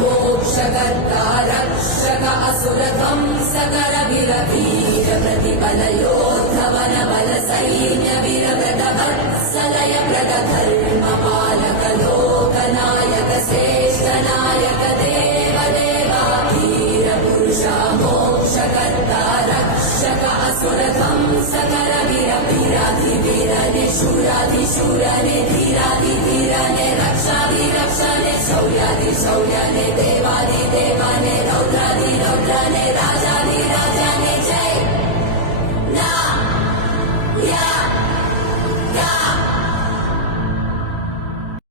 मोक्षकर्ता रक्षक असुरध्वंसकर वीर प्रतिबल योद्धवन बल सैन्य वीर व्रत वत्सलय व्रत धर्म पालक लोकनायक श्रेष्ठ नायक देव देवा वीर पुरुषा मोक्षकर्ता रक्षक असुरध्वंसकर वीर वीराधिवीर निशूराधिशूर निधीराधि